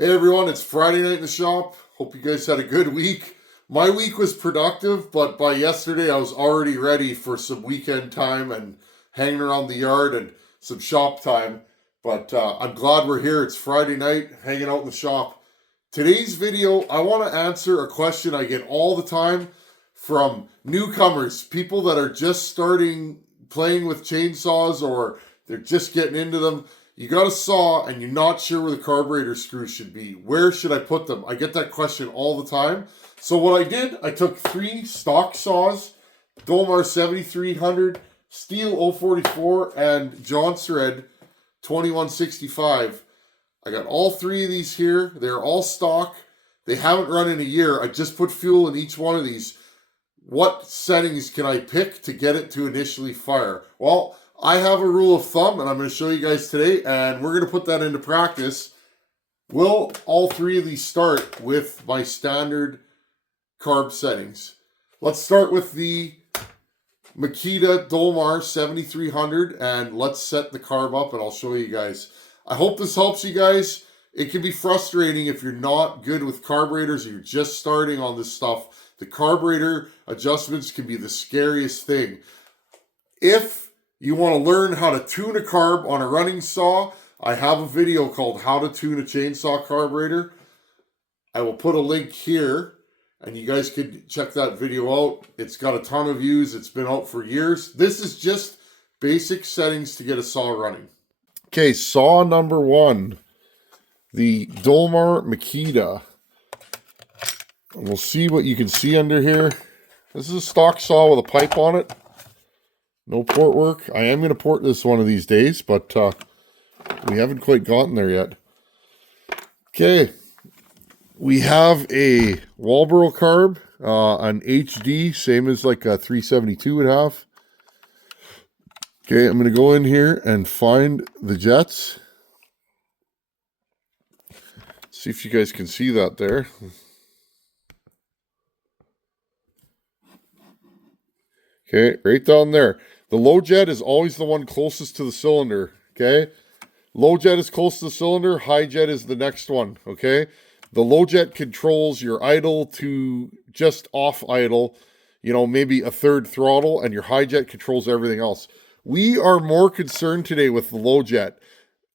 Hey everyone, it's Friday night in the shop. Hope you guys had a good week. My week was productive, but by yesterday I was already ready for some weekend time and hanging around the yard and some shop time. But I'm glad we're here. It's Friday night, hanging out in the shop. Today's video, I want to answer a question I get all the time from newcomers, people that are just starting playing with chainsaws or they're just getting into them. You got a saw and you're not sure where the carburetor screws should be. Where should I put them? I get that question all the time. So what I did, I took 3 stock saws, Dolmar 7300, Stihl 044, and Jonsered 2165. I got all 3 of these here. They're all stock. They haven't run in a year. I just put fuel in each one of these. What settings can I pick to get it to initially fire? Well, I have a rule of thumb, and I'm going to show you guys today, and we're going to put that into practice. Will all 3 of these start with my standard carb settings? Let's start with the Makita Dolmar 7300, and let's set the carb up, and I'll show you guys. I hope this helps you guys. It can be frustrating if you're not good with carburetors or you're just starting on this stuff. The carburetor adjustments can be the scariest thing. If you want to learn how to tune a carb on a running saw, I have a video called How to Tune a Chainsaw Carburetor. I will put a link here, and you guys could check that video out. It's got a ton of views. It's been out for years. This is just basic settings to get a saw running. Okay, saw number 1, the Dolmar Makita. And we'll see what you can see under here. This is a stock saw with a pipe on it. No port work. I am going to port this one of these days, but we haven't quite gotten there yet. Okay. We have a Walbro carb, an HD, same as like a 372 would have. Okay, I'm going to go in here and find the jets. See if you guys can see that there. Okay, right down there. The low jet is always the one closest to the cylinder, okay? Low jet is close to the cylinder, high jet is the next one, okay? The low jet controls your idle to just off idle, you know, maybe a third throttle, and your high jet controls everything else. We are more concerned today with the low jet.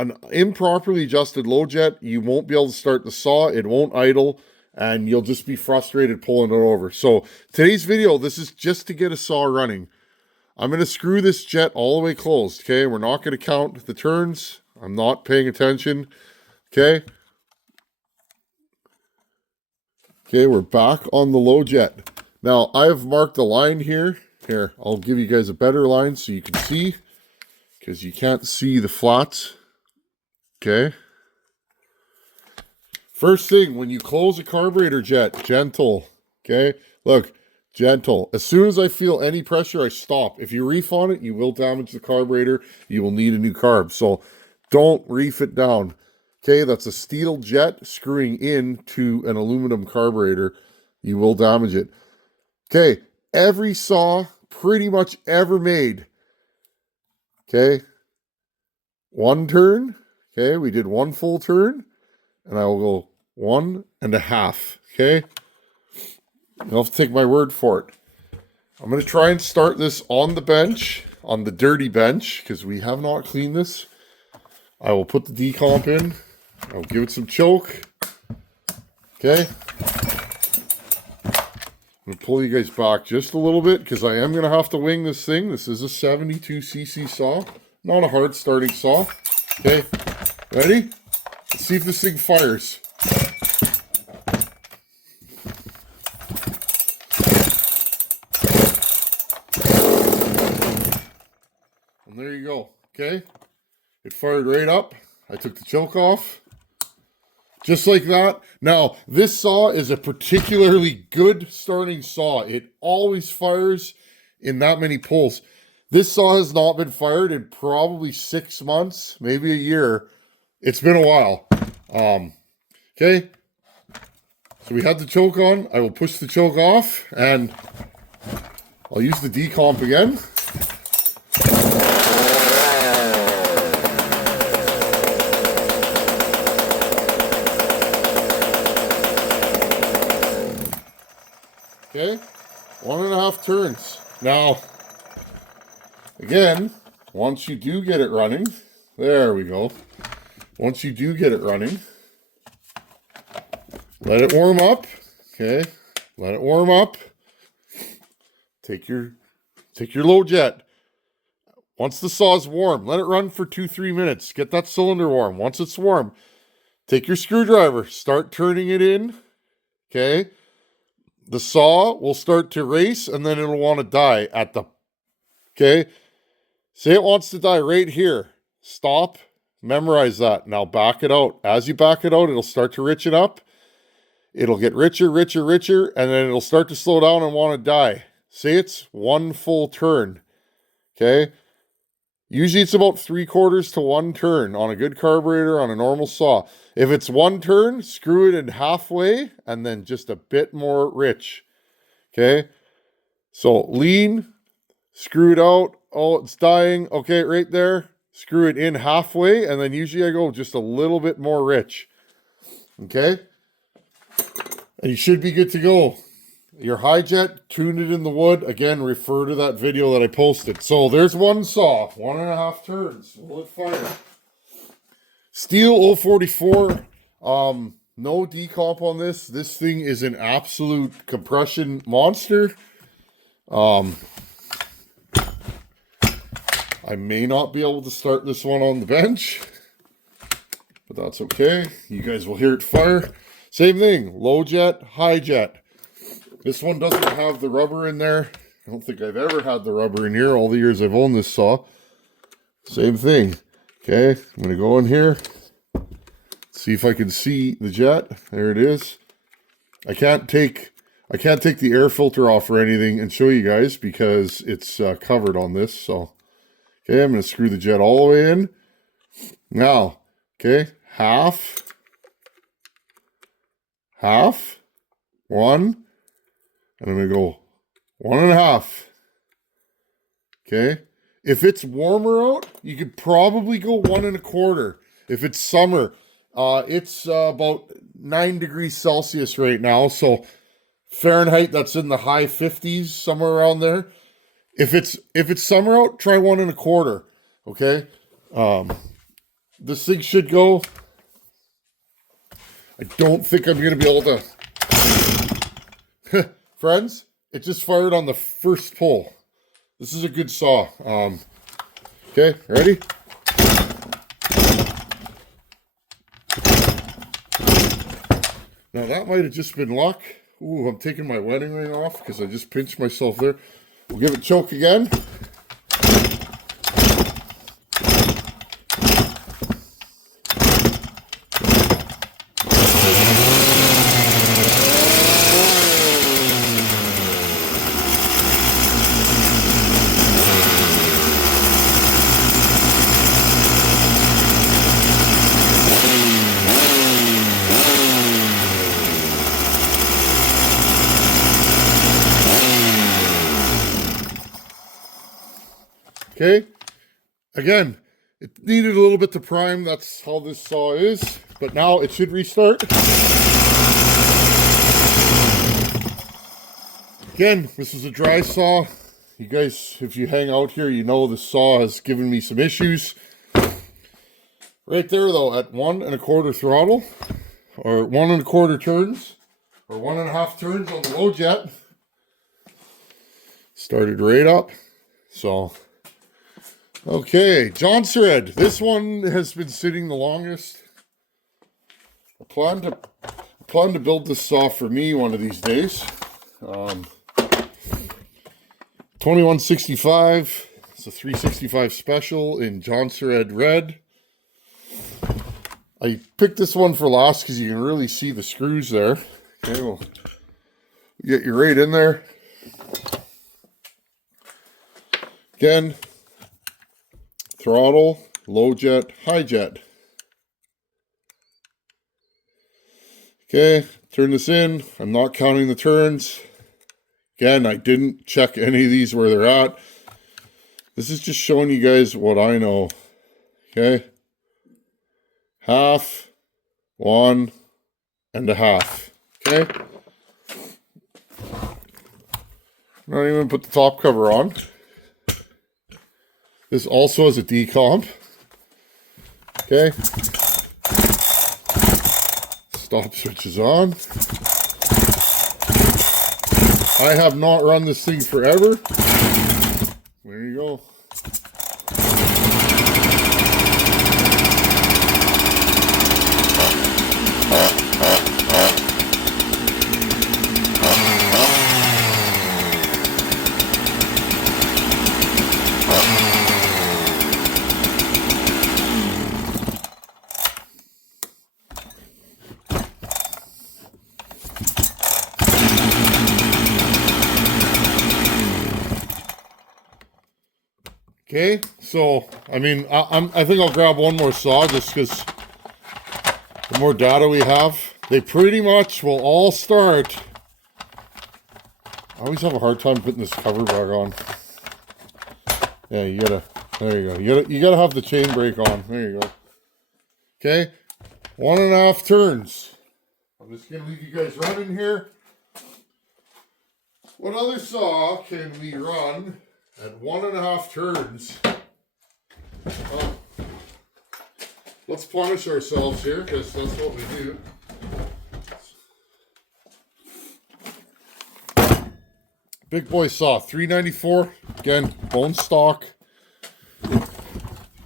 An improperly adjusted low jet, you won't be able to start the saw, it won't idle, and you'll just be frustrated pulling it over. So today's video, this is just to get a saw running. I'm going to screw this jet all the way closed, okay? We're not going to count the turns. I'm not paying attention, okay? Okay, we're back on the low jet. Now, I have marked a line here. Here, I'll give you guys a better line so you can see, because you can't see the flats, okay? First thing, when you close a carburetor jet, gentle, okay? Look. Gentle. As soon as I feel any pressure, I stop. If you reef on it, you will damage the carburetor. You will need a new carb. So don't reef it down. Okay, that's a steel jet screwing into an aluminum carburetor. You will damage it. Okay, every saw pretty much ever made. Okay, 1 turn. Okay, we did 1 full turn. And I will go 1.5. Okay. You'll have to take my word for it. I'm going to try and start this on the bench, on the dirty bench, because we have not cleaned this. I will put the decomp in. I'll give it some choke. Okay. I'm going to pull you guys back just a little bit, because I am going to have to wing this thing. This is a 72cc saw. Not a hard starting saw. Okay. Ready? Let's see if this thing fires. There you go. Okay. It fired right up. I took the choke off. Just like that. Now, this saw is a particularly good starting saw. It always fires in that many pulls. This saw has not been fired in probably 6 months, maybe a year. It's been a while. Okay. So we had the choke on. I will push the choke off and I'll use the decomp again. Okay, 1.5 turns. Now, again, once you do get it running, there we go. Once you do get it running, let it warm up. Okay, let it warm up. Take your low jet. Once the saw is warm, let it run for 2-3 minutes. Get that cylinder warm. Once it's warm, take your screwdriver, start turning it in. Okay, the saw will start to race, and then it'll want to die at the. Okay, say it wants to die right here. Stop. Memorize that. Now back it out. As you back it out, it'll start to richen up. It'll get richer, richer, richer, and then it'll start to slow down and want to die. Say it's 1 full turn. Okay? Usually it's about 3/4 to 1 turn on a good carburetor on a normal saw. If it's 1 turn, screw it in halfway and then just a bit more rich. Okay? So lean, screw it out. Oh, it's dying. Okay, right there. Screw it in halfway, and then usually I go just a little bit more rich. Okay? And you should be good to go. Your high jet, tune it in the wood. Again, refer to that video that I posted. So there's one saw, 1.5 turns. Will it fire? Stihl 044. No decomp on this. This thing is an absolute compression monster. I may not be able to start this one on the bench, but that's okay. You guys will hear it fire. Same thing, low jet, high jet. This one doesn't have the rubber in there. I don't think I've ever had the rubber in here all the years I've owned this saw. Same thing. Okay, I'm going to go in here. See if I can see the jet. There it is. I can't take the air filter off or anything and show you guys because it's covered on this. So, okay, I'm going to screw the jet all the way in. Now, okay, half, 1, and I'm going to go 1.5. Okay. If it's warmer out, you could probably go 1.25. If it's summer, it's about 9 degrees Celsius right now. So Fahrenheit, that's in the high 50s, somewhere around there. If it's summer out, try 1.25. Okay. This thing should go. I don't think I'm going to be able to. Friends, it just fired on the first pull. This is a good saw. Okay, ready? Now that might have just been luck. Ooh, I'm taking my wedding ring off because I just pinched myself there. We'll give it choke again. Okay, again, it needed a little bit to prime. That's how this saw is, but now it should restart. Again, this is a dry saw. You guys, if you hang out here, you know the saw has given me some issues. Right there though, at 1.25 throttle, or 1.25 turns, or 1.5 turns on the low jet, started right up. So, okay, Jonsered. This one has been sitting the longest. I plan to build this saw for me one of these days. 2165. It's a 365 special in Jonsered red. I picked this one for last because you can really see the screws there. Okay, we'll get you right in there. Again, throttle, low jet, high jet. Okay, turn this in. I'm not counting the turns. Again, I didn't check any of these where they're at. This is just showing you guys what I know. Okay. 1/2, 1.5. Okay. Not even put the top cover on. This also has a decomp. Okay. Stop switch is on. I have not run this thing forever. There you go. Okay, so I mean, I think I'll grab one more saw just because the more data we have, they pretty much will all start. I always have a hard time putting this cover back on. Yeah, you gotta. There you go. You gotta have the chain brake on. There you go. Okay, 1.5 turns. I'm just gonna leave you guys running here. What other saw can we run at 1.5 turns? Let's punish ourselves here because that's what we do. Big boy saw, 394. Again, bone stock.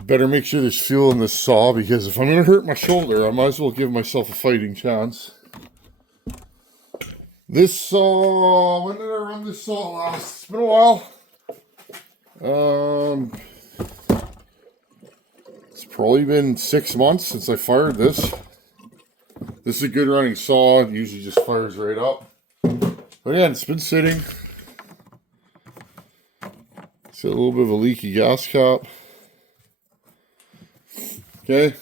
Better make sure there's fuel in this saw because if I'm going to hurt my shoulder, I might as well give myself a fighting chance. This saw, when did I run this saw last? It's been a while. It's probably been 6 months since I fired this. This is a good running saw. It usually just fires right up. But yeah, it's been sitting. It's a little bit of a leaky gas cap. Okay.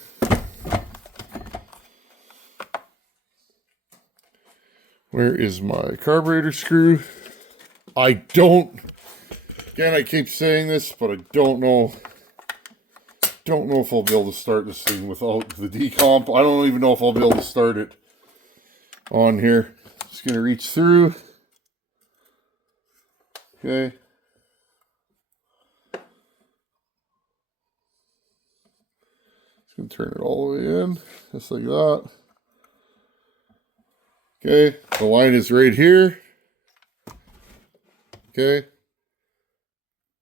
Where is my carburetor screw? Again, I keep saying this, but I don't know if I'll be able to start this thing without the decomp. I don't even know if I'll be able to start it on here. Just gonna reach through. Okay. Just gonna turn it all the way in, just like that. Okay, the line is right here. Okay.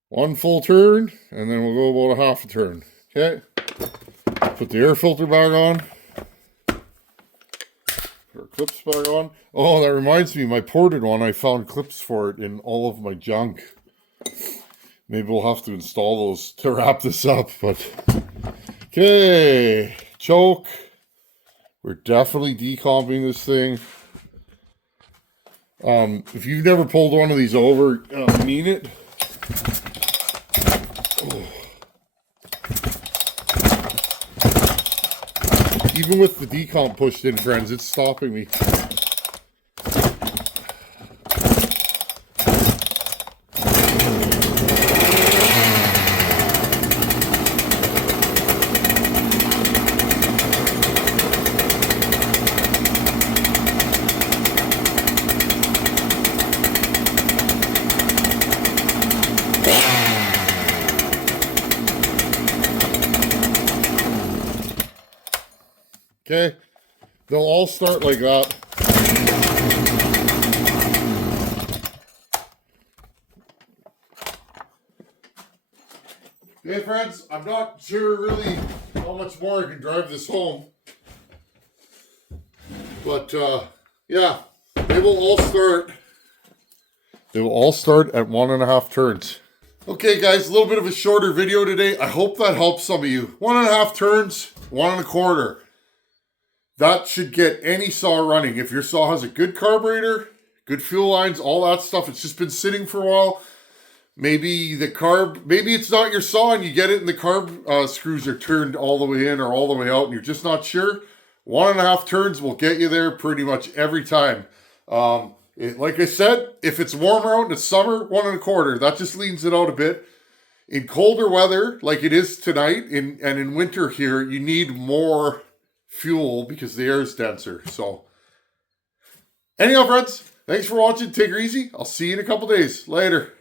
One full turn, and then we'll go about a half a turn. Okay. Put the air filter back on. Put our clips back on. Oh, that reminds me, my ported one, I found clips for it in all of my junk. Maybe we'll have to install those to wrap this up, but... Okay. Choke. We're definitely decomping this thing. If you've never pulled one of these over, mean it. Even with the decomp pushed in, friends, it's stopping me. Okay, they'll all start like that. Okay, friends, I'm not sure really how much more I can drive this home. But, yeah, they will all start. They will all start at 1.5 turns. Okay, guys, a little bit of a shorter video today. I hope that helps some of you. 1.5 turns, 1.25. That should get any saw running. If your saw has a good carburetor, good fuel lines, all that stuff, it's just been sitting for a while. Maybe it's not your saw and you get it and the carb screws are turned all the way in or all the way out and you're just not sure. 1.5 turns will get you there pretty much every time. Like I said, if it's warmer out and it's summer, 1.25. That just leans it out a bit. In colder weather, like it is tonight, and in winter here, you need more fuel because the air is denser. So anyhow, friends, Thanks for watching. Take her easy. I'll see you in a couple days. Later.